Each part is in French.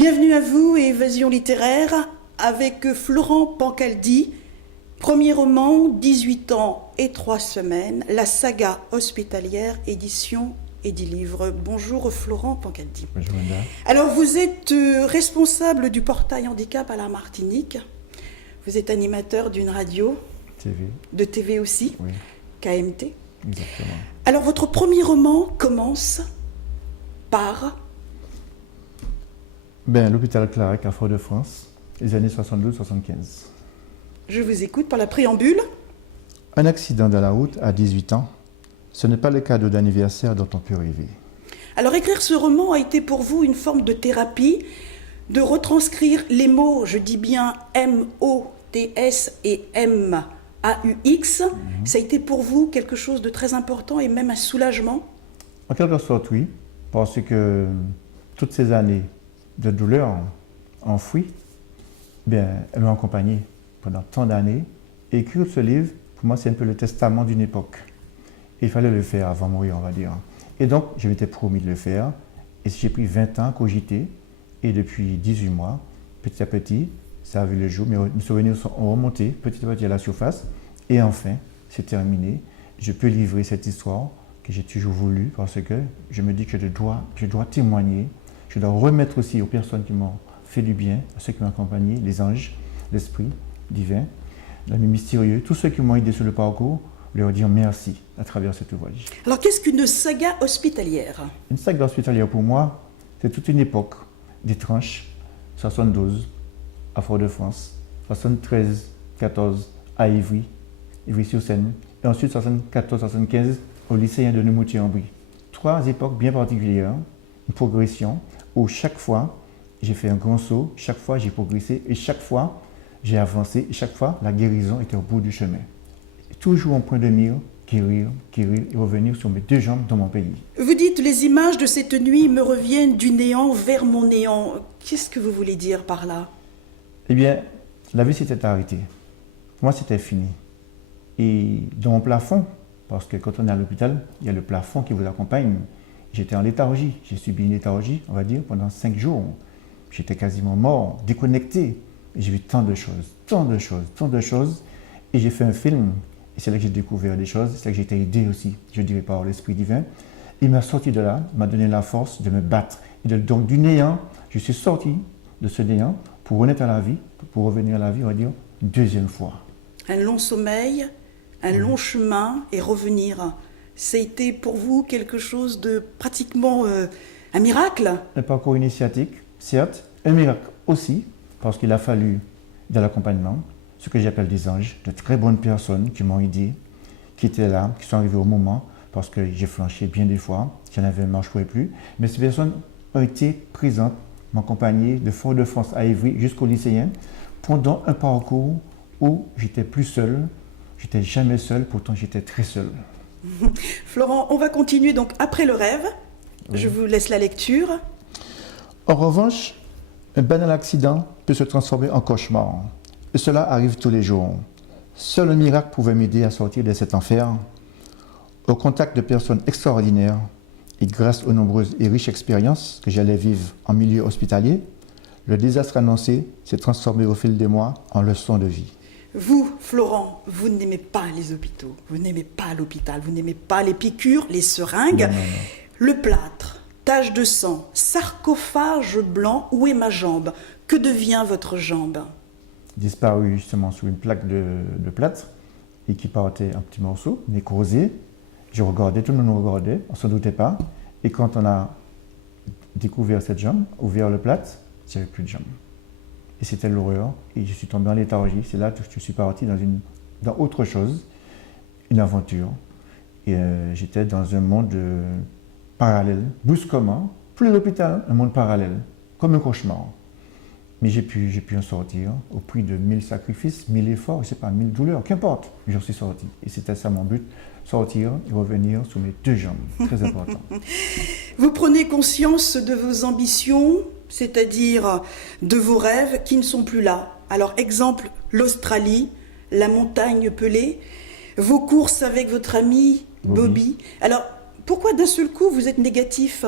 Bienvenue à vous et Évasion littéraire avec Florent Pancaldi. Premier roman, 18 ans et 3 semaines, la saga hospitalière, édition Edilivre. Bonjour Florent Pancaldi. Bonjour Linda. Alors vous êtes responsable du portail handicap à la Martinique. Vous êtes animateur d'une radio. TV. De TV aussi. Oui. KMT. Exactement. Alors votre premier roman commence par... L'hôpital Clarec à Fort-de-France, les années 72-75. Je vous écoute par la préambule. Un accident de la route à 18 ans, ce n'est pas le cadeau d'anniversaire dont on peut rêver. Alors écrire ce roman a été pour vous une forme de thérapie, de retranscrire les mots, je dis bien M-O-T-S et M-A-U-X. Ça a été pour vous quelque chose de très important et même un soulagement? En quelque sorte, oui, parce que toutes ces années de douleur enfouie, elles m'ont accompagné pendant tant d'années. Et écrire ce livre, pour moi, c'est un peu le testament d'une époque. Et il fallait le faire avant de mourir, on va dire. Et donc, je m'étais promis de le faire. Et j'ai pris 20 ans à cogiter. Et depuis 18 mois, petit à petit, ça a vu le jour. Mes souvenirs ont remonté petit à petit à la surface. Et enfin, c'est terminé. Je peux livrer cette histoire que j'ai toujours voulu parce que je me dis que je dois témoigner. Je dois remettre aussi aux personnes qui m'ont fait du bien, à ceux qui m'ont accompagné, les anges, l'esprit divin, l'ami mystérieux, tous ceux qui m'ont aidé sur le parcours, leur dire merci à travers cet ouvrage. Alors qu'est-ce qu'une saga hospitalière? Une saga hospitalière pour moi, c'est toute une époque, des tranches, 72 à Fort-de-France, 73, 14 à Ivry-sur-Seine, et ensuite 74-75 au lycéen de Nemoutier-en-Brie. 3 époques bien particulières, une progression où chaque fois j'ai fait un grand saut, chaque fois j'ai progressé et chaque fois j'ai avancé et chaque fois la guérison était au bout du chemin. Toujours en point de mire, guérir et revenir sur mes 2 jambes dans mon pays. Vous dites les images de cette nuit me reviennent du néant vers mon néant. Qu'est-ce que vous voulez dire par là? Eh bien, la vie s'était arrêtée. Pour moi, c'était fini. Et dans mon plafond, parce que quand on est à l'hôpital, il y a le plafond qui vous accompagne. J'étais en léthargie. J'ai subi une léthargie, on va dire, pendant 5 jours. J'étais quasiment mort, déconnecté. Et j'ai vu tant de choses. Et j'ai fait un film. Et c'est là que j'ai découvert des choses. C'est là que j'ai été aidé aussi, je dirais, par l'Esprit divin. Il m'a sorti de là, m'a donné la force de me battre. Et donc du néant, je suis sorti de ce néant pour renaître à la vie, pour revenir à la vie, on va dire, une 2e fois. Un long sommeil, un long chemin et revenir. Ça a été pour vous quelque chose de pratiquement un miracle? Un parcours initiatique, certes, un miracle aussi, parce qu'il a fallu de l'accompagnement, ce que j'appelle des anges, de très bonnes personnes qui m'ont aidé, qui étaient là, qui sont arrivées au moment, parce que j'ai flanché bien des fois, j'en avais marre, je ne pouvais plus. Mais ces personnes ont été présentes, m'accompagner de Fort-de-France à Ivry jusqu'au lycéen, pendant un parcours où j'étais plus seul, j'étais jamais seul, pourtant j'étais très seul. Florent, on va continuer donc après le rêve. Oui. Je vous laisse la lecture. En revanche, un banal accident peut se transformer en cauchemar. Et cela arrive tous les jours. Seul un miracle pouvait m'aider à sortir de cet enfer. Au contact de personnes extraordinaires et grâce aux nombreuses et riches expériences que j'allais vivre en milieu hospitalier, le désastre annoncé s'est transformé au fil des mois en leçon de vie. Vous, Florent, vous n'aimez pas les hôpitaux, vous n'aimez pas l'hôpital, vous n'aimez pas les piqûres, les seringues, Non. Le plâtre, tache de sang, sarcophage blanc, où est ma jambe? Que devient votre jambe? Disparu justement sous une plaque de plâtre et qui partait en petits morceaux, nécrosé. Je regardais, tout le monde nous regardait, on ne s'en doutait pas. Et quand on a découvert cette jambe, ouvert le plâtre, j'avais plus de jambe. Et c'était l'horreur. Et je suis tombé en léthargie. C'est là que je suis parti dans autre chose, une aventure. Et j'étais dans un monde parallèle, brusquement, plus l'hôpital, un monde parallèle, comme un cauchemar. Mais j'ai pu en sortir au prix de 1000 sacrifices, 1000 efforts, je sais pas, 1000 douleurs, qu'importe. J'en suis sorti. Et c'était ça mon but, sortir et revenir sur mes 2 jambes. Très important. Vous prenez conscience de vos ambitions, c'est-à-dire de vos rêves qui ne sont plus là. Alors, exemple, l'Australie, la montagne pelée, vos courses avec votre ami Bobby. Alors, pourquoi d'un seul coup vous êtes négatif?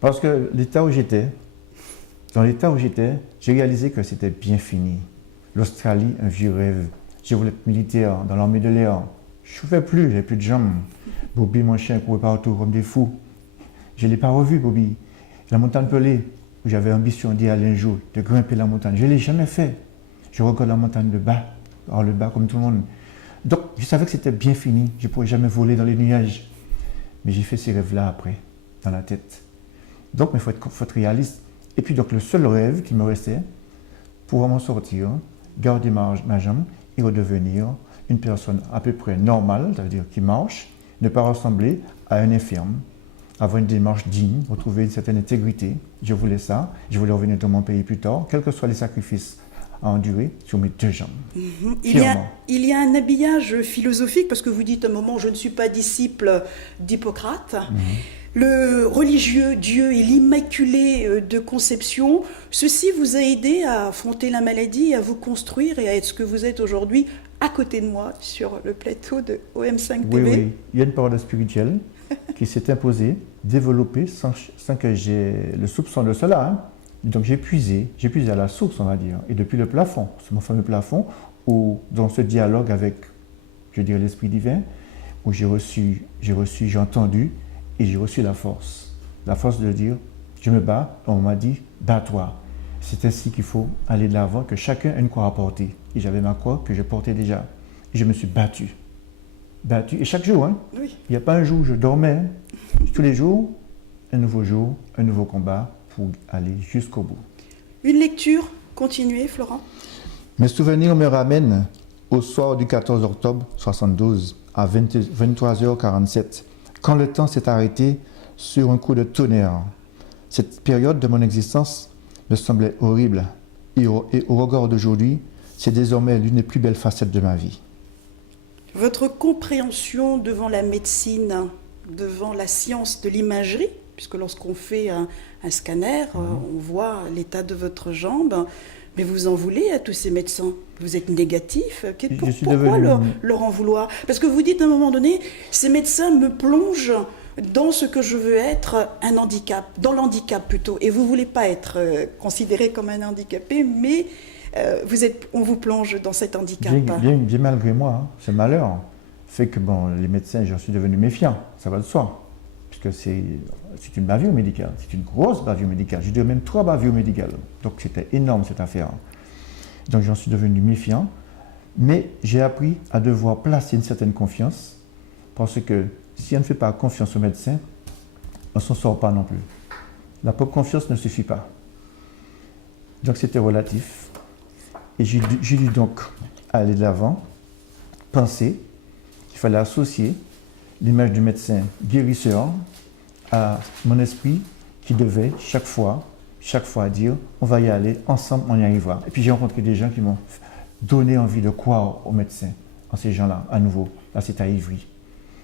Parce que l'état où j'étais, dans l'état où j'étais, j'ai réalisé que c'était bien fini. L'Australie, un vieux rêve. Je voulais être militaire dans l'armée de l'air. Je ne pouvais plus, j'avais plus de jambes. Bobby, mon chien, courait partout comme des fous. Je ne l'ai pas revu, Bobby. La montagne Pelée, où j'avais ambition d'y aller un jour, de grimper la montagne. Je ne l'ai jamais fait. Je regarde la montagne de bas, par le bas comme tout le monde. Donc, je savais que c'était bien fini. Je ne pourrais jamais voler dans les nuages. Mais j'ai fait ces rêves-là après, dans la tête. Donc, il faut être réaliste. Et puis, donc, le seul rêve qui me restait, pouvoir m'en sortir, garder ma jambe et redevenir une personne à peu près normale, c'est-à-dire qui marche, ne pas ressembler à un infirme, avoir une démarche digne, retrouver une certaine intégrité. Je voulais ça. Je voulais revenir dans mon pays plus tard, quels que soient les sacrifices à endurer sur mes deux jambes. Il y a un habillage philosophique, parce que vous dites à un moment, je ne suis pas disciple d'Hippocrate. Le religieux, Dieu et l'Immaculée de Conception, ceci vous a aidé à affronter la maladie, à vous construire et à être ce que vous êtes aujourd'hui à côté de moi sur le plateau de OM5 TV. Oui, il y a une parole spirituelle qui s'est imposée, développée sans que j'ai le soupçon de cela. Hein. Donc j'ai puisé à la source, on va dire, et depuis le plafond, c'est mon fameux plafond, où dans ce dialogue avec, je dirais, l'Esprit divin, où j'ai entendu, et j'ai reçu la force de dire, je me bats, on m'a dit, bats-toi. C'est ainsi qu'il faut aller de l'avant, que chacun a une croix à porter. Et j'avais ma croix que je portais déjà. Et je me suis battu. Et chaque jour, hein, Oui. Il n'y a pas un jour où je dormais. Tous les jours, un nouveau jour, un nouveau combat pour aller jusqu'au bout. Une lecture, continuez Florent. Mes souvenirs me ramènent au soir du 14 octobre 72 à 23h47. Quand le temps s'est arrêté sur un coup de tonnerre, cette période de mon existence me semblait horrible. Et au regard d'aujourd'hui, c'est désormais l'une des plus belles facettes de ma vie. Votre compréhension devant la médecine, devant la science de l'imagerie, puisque lorsqu'on fait un scanner, on voit l'état de votre jambe, mais vous en voulez à tous ces médecins. Vous êtes négatif. Pourquoi leur en vouloir? Parce que vous dites à un moment donné, ces médecins me plongent dans ce que je veux être, un handicap, dans l'handicap plutôt. Et vous ne voulez pas être considéré comme un handicapé, mais on vous plonge dans cet handicap. Bien malgré moi, hein, ce malheur fait que les médecins, j'en suis devenu méfiant, ça va de soi. Puisque c'est une bavure médicale, c'est une grosse bavure médicale. Je dirais même 3 bavures médicales. Donc c'était énorme cette affaire. Donc j'en suis devenu méfiant. Mais j'ai appris à devoir placer une certaine confiance. Parce que si on ne fait pas confiance aux médecins, on ne s'en sort pas non plus. La propre confiance ne suffit pas. Donc c'était relatif. Et j'ai dû donc aller de l'avant, penser qu'il fallait associer l'image du médecin guérisseur à mon esprit qui devait chaque fois dire on va y aller, ensemble on y arrivera. Et puis j'ai rencontré des gens qui m'ont donné envie de croire aux médecins, en ces gens-là, à nouveau. Là c'est à Ivry,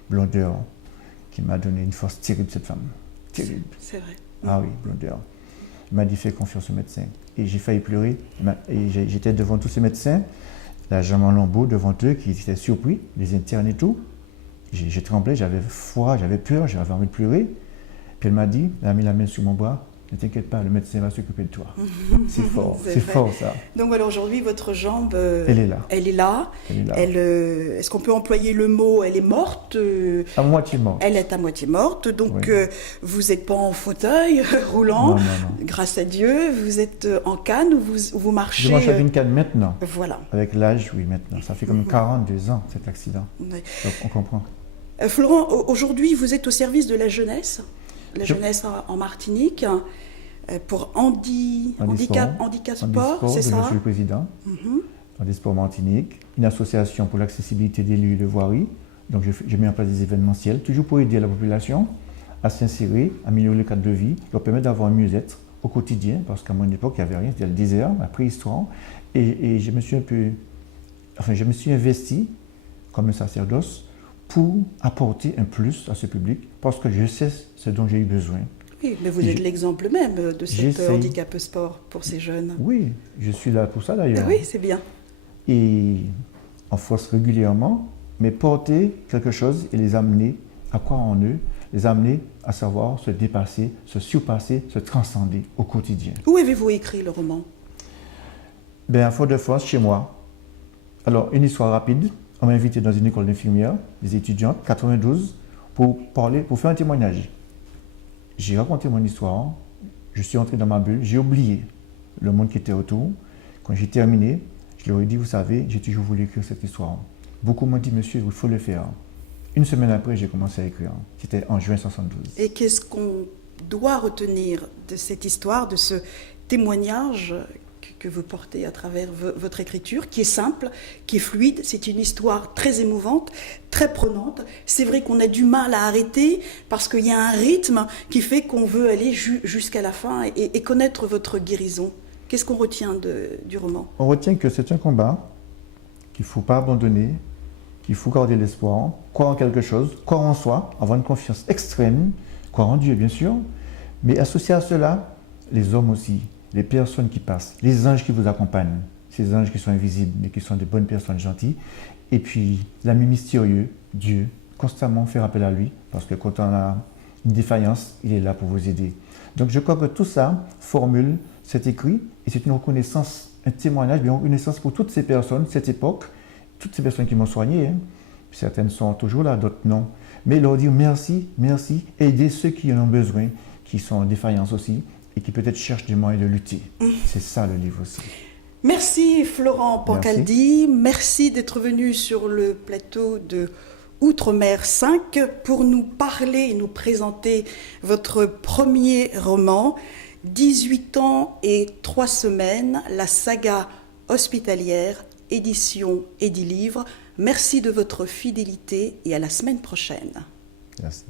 Blondeur, qui m'a donné une force terrible, cette femme. Terrible. C'est vrai. Ah oui, Blondeur. Il m'a dit fais confiance aux médecins. Et j'ai failli pleurer. Et j'étais devant tous ces médecins, la jambe en lambeaux devant eux, qui étaient surpris, les internes et tout. J'ai tremblé, j'avais froid, j'avais peur, j'avais envie de pleurer. Puis elle m'a dit, elle a mis la main sur mon bras, ne t'inquiète pas, le médecin va s'occuper de toi. C'est fort, c'est fort ça. Donc alors aujourd'hui, votre jambe, elle est là. Elle est là. Est-ce qu'on peut employer le mot, elle est morte? À moitié morte. Elle est à moitié morte, donc oui. Vous n'êtes pas en fauteuil roulant, non. grâce à Dieu, vous êtes en canne ou vous marchez. Je marche avec une canne maintenant. Voilà. Avec l'âge, oui, maintenant. Ça fait comme 42 ans, cet accident. Oui. Donc on comprend. Florent, aujourd'hui, vous êtes au service de la jeunesse en Martinique, pour handicap sport, c'est ça? Monsieur le Président, Handisport Martinique, une association pour l'accessibilité des lieux de voirie. Donc je mets en place des événementiels, toujours pour aider la population à s'insérer, à améliorer le cadre de vie, leur permettre d'avoir un mieux-être au quotidien, parce qu'à mon époque, il n'y avait rien, c'était le désert, la préhistoire. Et je me suis investi comme un sacerdoce pour apporter un plus à ce public, parce que je sais ce dont j'ai eu besoin. Oui, mais vous êtes l'exemple même de cet handicap sport pour ces jeunes. Oui, je suis là pour ça d'ailleurs. Oui, c'est bien. Et on force régulièrement, mais porter quelque chose et les amener à croire en eux, les amener à savoir se dépasser, se surpasser, se transcender au quotidien. Où avez-vous écrit le roman? À Fort-de-France, chez moi. Alors, une histoire rapide. On m'a invité dans une école d'infirmière, des étudiantes, 92, pour faire un témoignage. J'ai raconté mon histoire, je suis entré dans ma bulle, j'ai oublié le monde qui était autour. Quand j'ai terminé, je leur ai dit, vous savez, j'ai toujours voulu écrire cette histoire. Beaucoup m'ont dit, monsieur, il faut le faire. Une semaine après, j'ai commencé à écrire. C'était en juin 72. Et qu'est-ce qu'on doit retenir de cette histoire, de ce témoignage que vous portez à travers votre écriture, qui est simple, qui est fluide? C'est une histoire très émouvante, très prenante. C'est vrai qu'on a du mal à arrêter parce qu'il y a un rythme qui fait qu'on veut aller jusqu'à la fin et connaître votre guérison. Qu'est-ce qu'on retient du roman? On retient que c'est un combat qu'il ne faut pas abandonner, qu'il faut garder l'espoir, croire en quelque chose, croire en soi, avoir une confiance extrême, croire en Dieu bien sûr, mais associer à cela les hommes aussi, les personnes qui passent, les anges qui vous accompagnent, ces anges qui sont invisibles mais qui sont des bonnes personnes gentilles, et puis l'ami mystérieux, Dieu, constamment faire appel à lui, parce que quand on a une défaillance, il est là pour vous aider. Donc je crois que tout ça formule cet écrit, et c'est une reconnaissance, un témoignage, une reconnaissance pour toutes ces personnes, cette époque, toutes ces personnes qui m'ont soigné. Certaines sont toujours là, d'autres non. Mais leur dire merci, merci, aider ceux qui en ont besoin, qui sont en défaillance aussi, et qui peut-être cherchent des moyens de lutter. C'est ça le livre aussi. Merci Florent Pancaldi, merci d'être venu sur le plateau de Outre-mer 5 pour nous parler et nous présenter votre premier roman, 18 ans et 3 semaines, la saga hospitalière, édition Edilivre. Merci de votre fidélité et à la semaine prochaine. Merci.